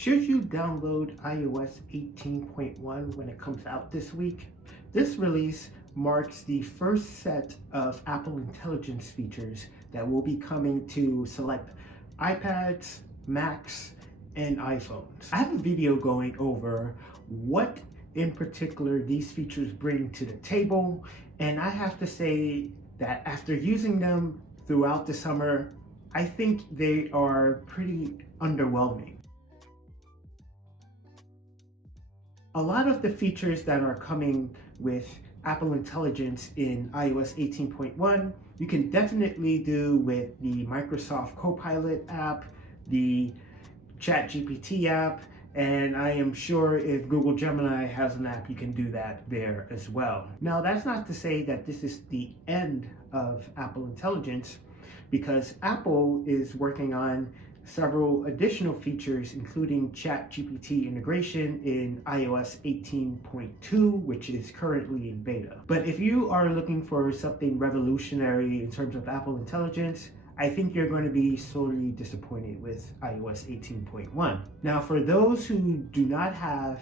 Should you download iOS 18.1 when it comes out this week? This release marks the first set of Apple Intelligence features that will be coming to select iPads, Macs, and iPhones. I have a video going over what in particular these features bring to the table, and I have to say that after using them throughout the summer, I think they are pretty underwhelming. A lot of the features that are coming with Apple Intelligence in iOS 18.1, you can definitely do with the Microsoft Copilot app, the ChatGPT app, and I am sure if Google Gemini has an app, you can do that there as well. Now, that's not to say that this is the end of Apple Intelligence, because Apple is working on several additional features, including ChatGPT integration in iOS 18.2, which is currently in beta. But if you are looking for something revolutionary in terms of Apple Intelligence, I think you're going to be sorely disappointed with iOS 18.1. Now, for those who do not have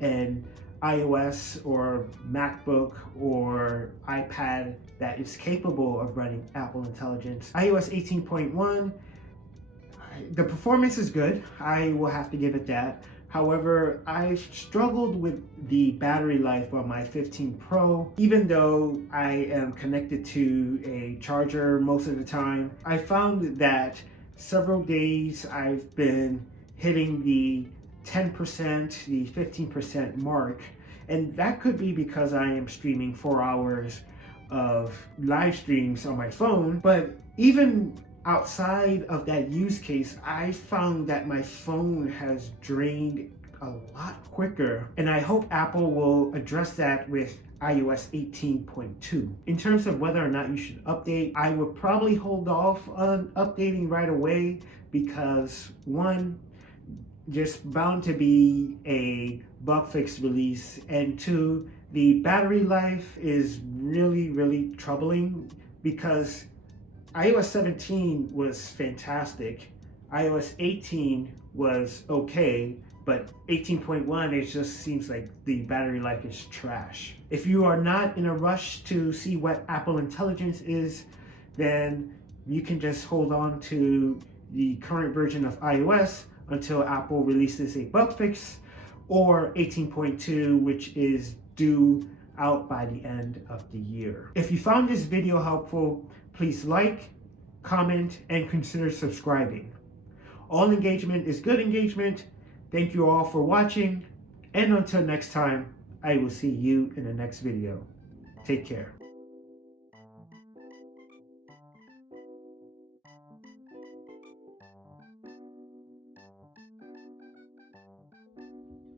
an iOS or MacBook or iPad that is capable of running Apple Intelligence, iOS 18.1, the performance is good. I will have to give it that. However, I've struggled with the battery life on my 15 Pro. Even though I am connected to a charger most of the time, I found that several days I've been hitting the 10%, the 15% mark. And that could be because I am streaming 4 hours of live streams on my phone. But even outside of that use case, I found that my phone has drained a lot quicker, and I hope Apple will address that with iOS 18.2. In terms of whether or not you should update, I would probably hold off on updating right away because one, just bound to be a bug fix release, and two, the battery life is really troubling because iOS 17 was fantastic, iOS 18 was okay, but 18.1, it just seems like the battery life is trash. If you are not in a rush to see what Apple Intelligence is, then you can just hold on to the current version of iOS until Apple releases a bug fix, or 18.2, which is due out by the end of the year. If you found this video helpful, please like, comment, and consider subscribing. All engagement is good engagement. Thank you all for watching, and until next time, I will see you in the next video. Take care.